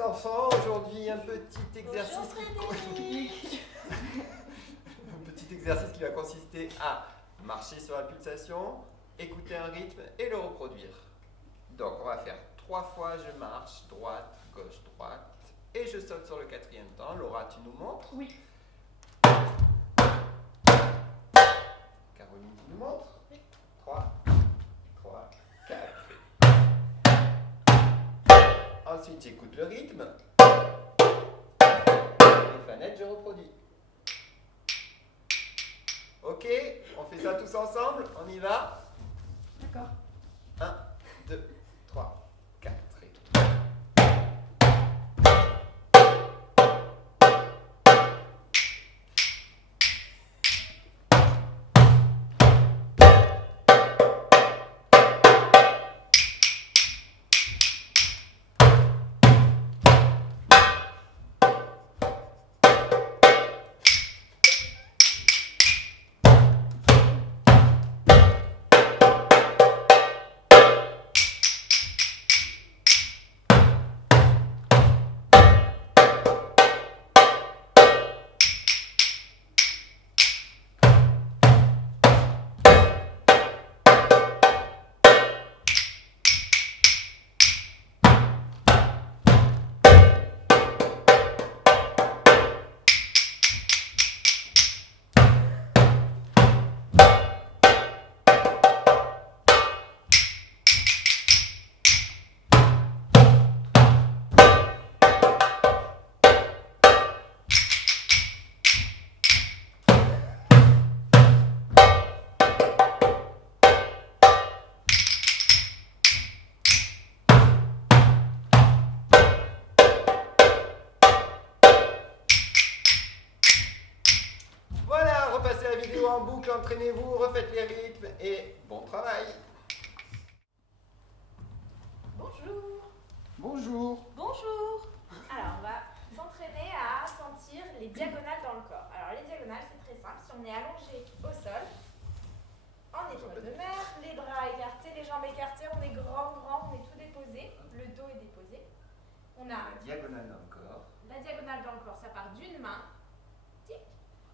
les enfants, aujourd'hui un petit exercice un petit exercice qui va consister à marcher sur la pulsation, écouter un rythme et le reproduire. Donc on va faire 3 fois je marche, droite, gauche, droite, et je saute sur le 4e temps. Laura, tu nous montres? Oui. Caroline, tu nous montres? Oui. 3, 3, 4. Ensuite, j'écoute le rythme. Les fenêtres, je reproduis. Ok, on fait ça tous ensemble, on y va? D'accord. 1, 2, 3, 4 et... Voilà, repassez la vidéo en boucle, entraînez-vous, refaites les rythmes et bon travail. Bonjour. Bonjour. Bonjour. Alors, on va s'entraîner à sentir les diagonales dans le corps. Alors, les diagonales, c'est très simple. Si on est allongé au sol, en étoile de mer, les bras écartés, les jambes écartées, on est grand, on est tout déposé. Le dos est déposé. On a Diagonale dans le corps. la diagonale dans le corps, ça part d'une main. Tic.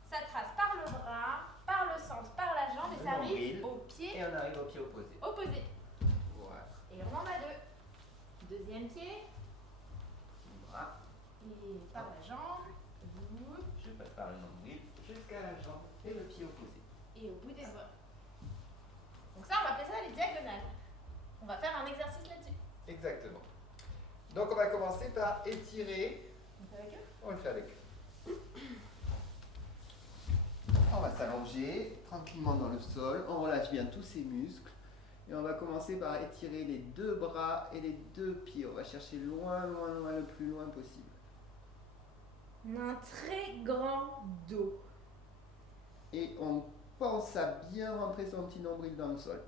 Ça trace par le bras, par le centre, par la jambe et Le ça arrive nombril. au pied Et on arrive au pied opposé. opposé. Voilà. Et on en a deux. Deuxième pied. Bras. Et par la jambe. Je passe par le nombril jusqu'à la jambe et le pied opposé. Et au bout des bras. Donc ça, on va appeler ça les diagonales. On va faire un exercice là-dessus. Exactement. Donc on va commencer par étirer. On fait avec eux? On le fait avec eux. On va s'allonger tranquillement dans le sol. On relâche bien tous ses muscles. Et on va commencer par étirer les 2 bras et les 2 pieds. On va chercher loin, le plus loin possible. On a un très grand dos. Et on pense à bien rentrer son petit nombril dans le sol.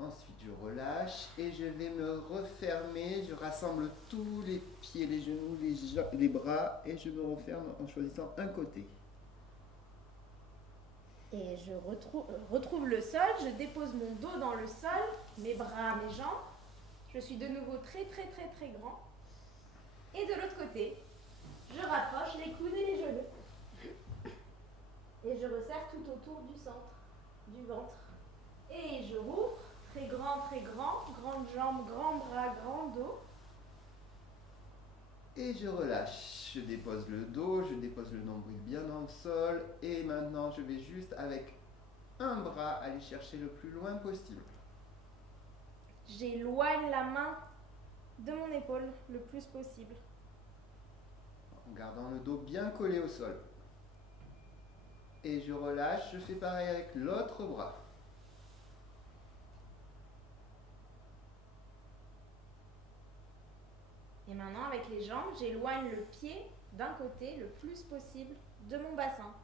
Ensuite, je relâche et je vais me refermer. Je rassemble tous les pieds, les genoux, les bras et je me referme en choisissant un côté. Et je retrouve le sol, je dépose mon dos dans le sol, mes bras, mes jambes. Je suis de nouveau très grand. Et de l'autre côté, je rapproche les coudes et les genoux. Et je resserre tout autour du centre, du ventre. Et je rouvre, très grand, grandes jambes, grands bras, grand dos. Et je relâche. Je dépose le dos, je dépose le nombril bien dans le sol. Et maintenant, je vais juste avec un bras aller chercher le plus loin possible. J'éloigne la main de mon épaule le plus possible. En gardant le dos bien collé au sol. Et je relâche, je fais pareil avec l'autre bras. Et maintenant, avec les jambes, j'éloigne le pied d'un côté le plus possible de mon bassin.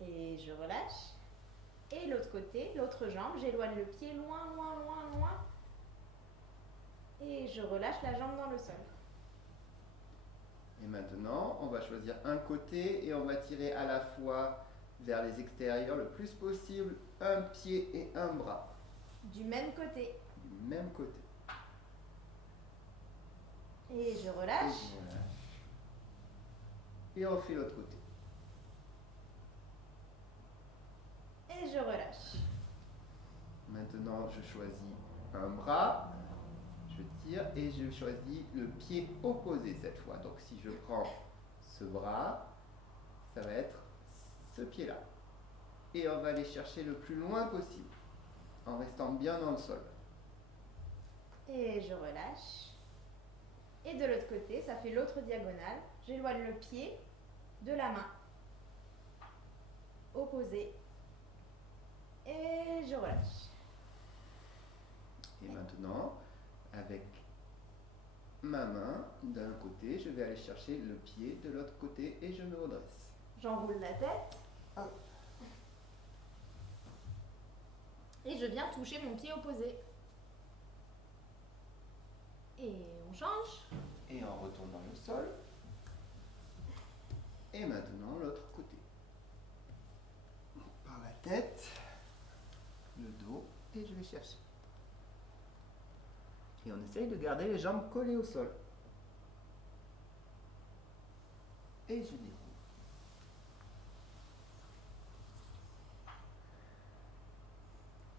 Et je relâche. Et l'autre côté, l'autre jambe, j'éloigne le pied loin. Et je relâche la jambe dans le sol. Et maintenant, on va choisir un côté et on va tirer à la fois vers les extérieurs le plus possible un pied et un bras. Du même côté. Du même côté. Et je Et relâche. je relâche. Et on fait l'autre côté. Et je relâche. Maintenant, je choisis un bras, je tire et je choisis le pied opposé cette fois. Donc si je prends ce bras, ça va être ce pied-là. Et on va aller chercher le plus loin possible, en restant bien dans le sol. Et je relâche. Et de l'autre côté, ça fait l'autre diagonale. J'éloigne le pied de la main opposée. Et je relâche. Et maintenant, avec ma main d'un côté, je vais aller chercher le pied de l'autre côté et je me redresse. J'enroule la tête. Et je viens toucher mon pied opposé. Et on change. Et on retourne dans le sol. Et maintenant, l'autre côté. Par la tête, le dos, et je vais chercher. Et on essaye de garder les jambes collées au sol. Et je déroule.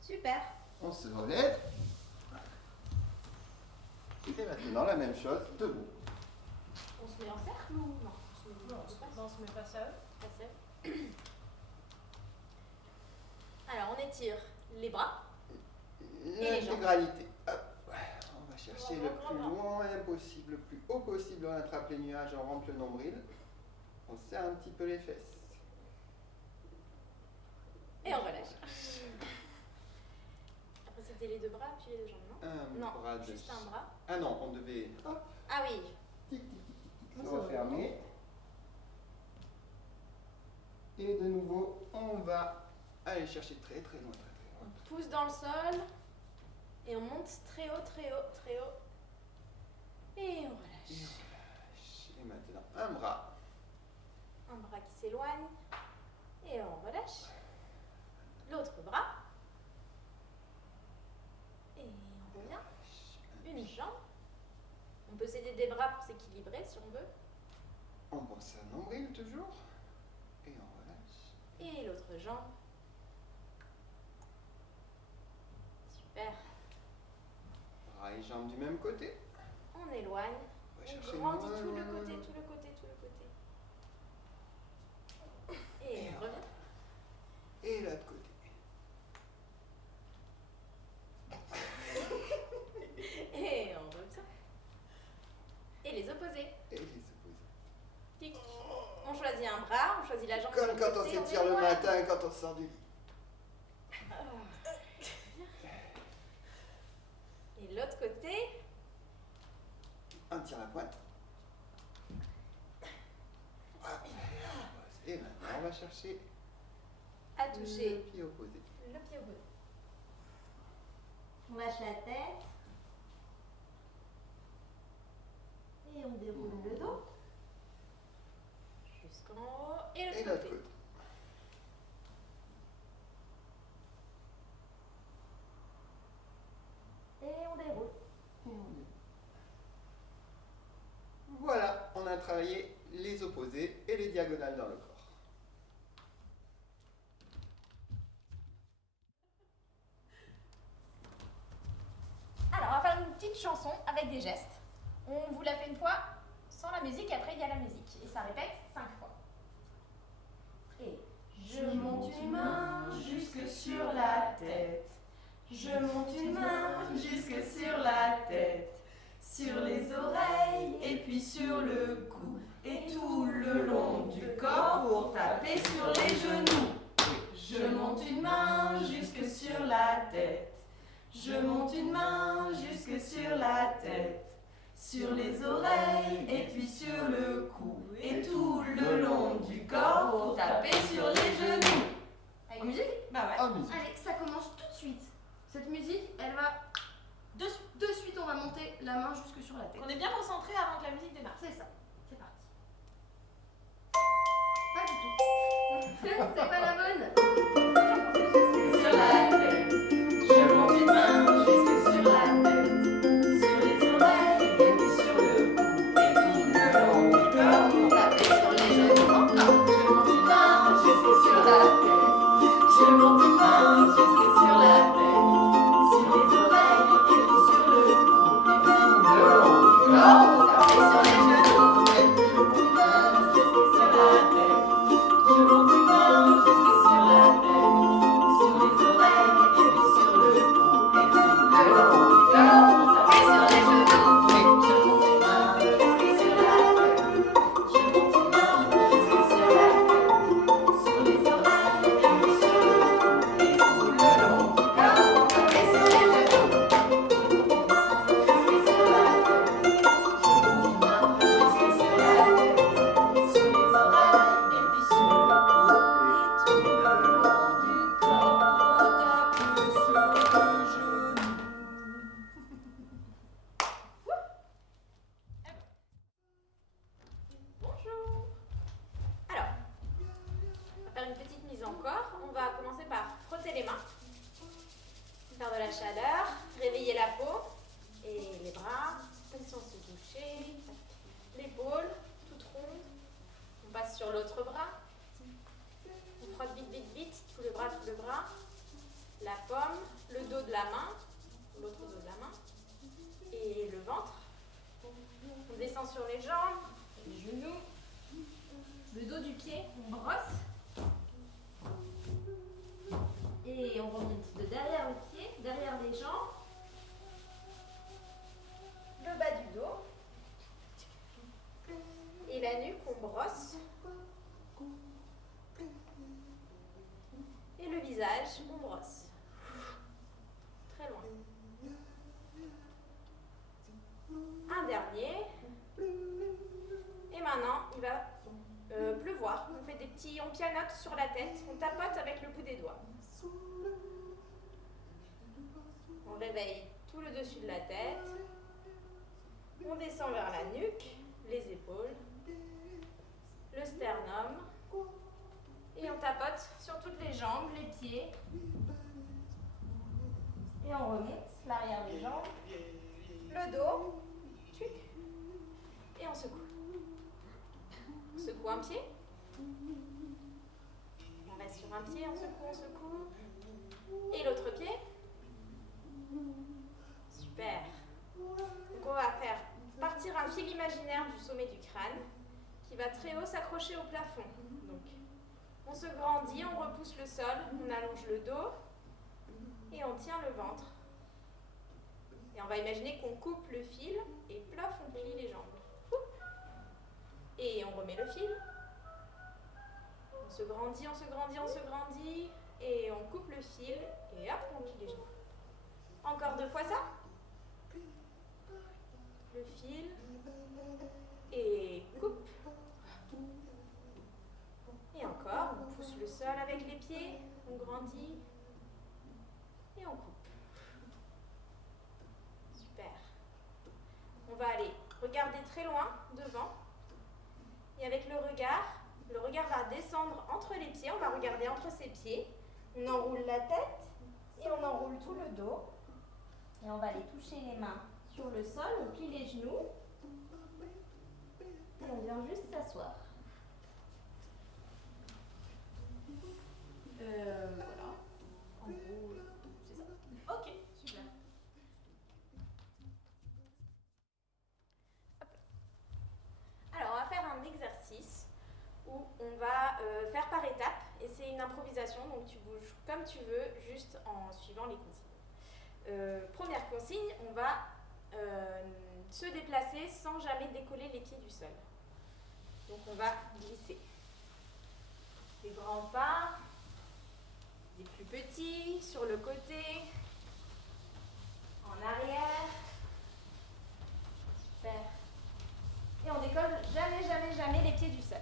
Super. On se relève. Et maintenant, la même chose, debout. On se met en cercle ou non? On se met pas seul. Pas seul. Alors on étire les bras. les jambes. L'intégralité. Hop. On va chercher On le va plus prendre. loin possible, le plus haut possible. On attrape les nuages, on rentre le nombril. On serre un petit peu les fesses. Et on relâche. Après c'était les deux bras puis les deux jambes, non? Un bras Non, de juste un bras. Ah non, on devait hop, Ah oui. tic, tic, tic, tic, tic, Ça se va. refermer. Et de nouveau, on va aller chercher très très loin, très très loin. On pousse dans le sol. Et on monte très haut, très haut, très haut. Et on Et on relâche. relâche. Et maintenant, un bras. Un bras qui s'éloigne. Et on relâche. L'autre bras. Et on revient. Une jambe. On peut s'aider des bras pour s'équilibrer si on veut. On pense à nombril toujours. Et on relâche. Et l'autre jambe. Super. Bras et jambes du même côté. On éloigne. On va On chercher grandit loin, tout le loin, côté, loin. tout le côté, tout le côté. Et on revient. Et l'autre côté. Et on revient. Et les opposés. Et les opposés. Tic. On choisit un bras, on choisit la jambe. de Comme l'autre quand on côté, s'étire le éloigne. matin quand on sort du lit. Et l'autre côté. On tire la pointe. Hop, et maintenant, on va chercher À le toucher pied opposé. le pied opposé. On lâche la tête. Et on déroule le dos. Jusqu'en haut. Et Et l'autre l'autre côté. côté. Et on déroule. Et on déroule. Voilà, on a travaillé les opposés et les diagonales dans le corps. Alors, on va faire une petite chanson avec des gestes. On vous la fait une fois sans la musique, et après il y a la musique. Et ça répète 5 fois. Et Je monte une main jusque sur la tête. Je monte une main jusque sur la tête. Sur les oreilles et puis sur le cou. Et tout le long du corps pour taper sur les genoux. Je monte une main jusque sur la tête. Je monte une main jusque sur la tête. Sur les oreilles et puis sur le cou. Et tout le long du corps pour taper sur les genoux. avec musique. Bah ouais. Ah, musique. Allez, ça commence tout de suite. Cette musique, elle va. De suite, on va monter la main jusque sur la tête. On est bien concentré avant que la musique démarre. C'est ça. C'est parti. Pas du tout. C'est pas la bonne. Sur la tête, je monte une main jusque sur la tête. Sur les oreilles et puis sur le cou. une petite mise en corps. On va commencer par frotter les mains, faire de la chaleur, réveiller la peau et les bras, comme si on se touchait, l'épaule, toute ronde. On passe sur l'autre bras. On frotte vite, vite, vite, tout le bras, la paume, le dos de la main, l'autre dos de la main, et le ventre. On descend sur les jambes, les genoux, le dos du pied, on brosse. Et on remonte de derrière le pied, derrière les jambes, le bas du dos, et la nuque, on brosse. Et le visage, on brosse. Très loin. Un dernier. Et maintenant, il va pleuvoir. On fait des petits, on pianote sur la tête, on tapote avec le bout des doigts. On réveille tout le dessus de la tête. On descend vers la nuque, les épaules, le sternum. Et on tapote sur toutes les jambes, les pieds. Et on remonte l'arrière des jambes, le dos. Tchuc. Et on secoue. On secoue un pied. On reste sur un pied, on secoue. Et l'autre pied. Super. Donc on va faire partir un fil imaginaire du sommet du crâne qui va très haut s'accrocher au plafond. Donc on se grandit, on repousse le sol, on allonge le dos et on tient le ventre. Et on va imaginer qu'on coupe le fil et plof, on plie les jambes. Et on remet le fil. On se grandit et on coupe le fil et hop, on plie les jambes. Encore 2 fois ça. Le fil et coupe. Et encore, on pousse le sol avec les pieds, on grandit et on coupe. Super. On va aller regarder très loin, devant. Et avec le regard va descendre entre les pieds, on va regarder entre ses pieds. On enroule la tête et on enroule tout le dos. Et on va aller toucher les mains sur le sol, on plie les genoux. Et on vient juste s'asseoir. Voilà. En gros, c'est ça. Ok, super. Hop. Alors, on va faire un exercice où on va faire par étapes. Et c'est une improvisation, donc tu bouges comme tu veux, juste en suivant les consignes. Première consigne, on va se déplacer sans jamais décoller les pieds du sol. Donc on va glisser. Des grands pas, des plus petits, sur le côté, en arrière. Super. Et on décolle jamais les pieds du sol.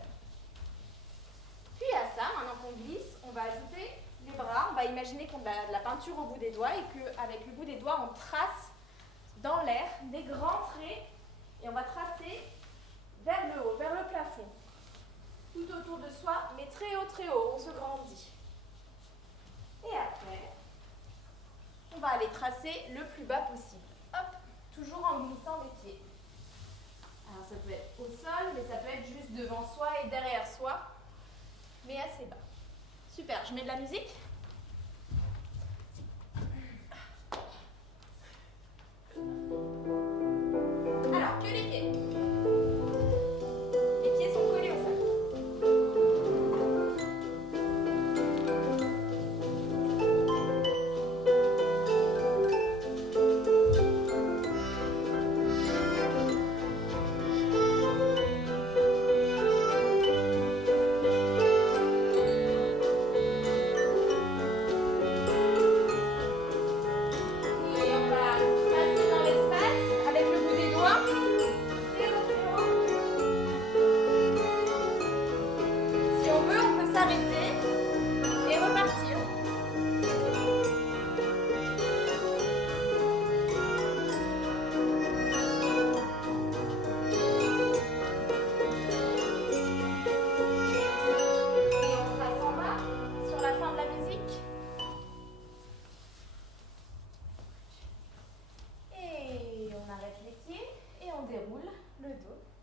Puis à ça, maintenant qu'on glisse, on va ajouter les bras. On va imaginer qu'on a de la peinture au bout des doigts et qu'avec le bout des doigts, on trace dans l'air des grands traits et on va tracer vers le haut, vers le plafond. Tout autour de soi, mais très haut, on se grandit. Et après, on va aller tracer le plus bas possible. Hop, toujours en glissant les pieds. Alors ça peut être au sol, mais ça peut être juste devant soi et derrière soi, mais assez bas. Super, je mets de la musique. Alors, que les pieds. Les pieds sont collés au sol. le dos.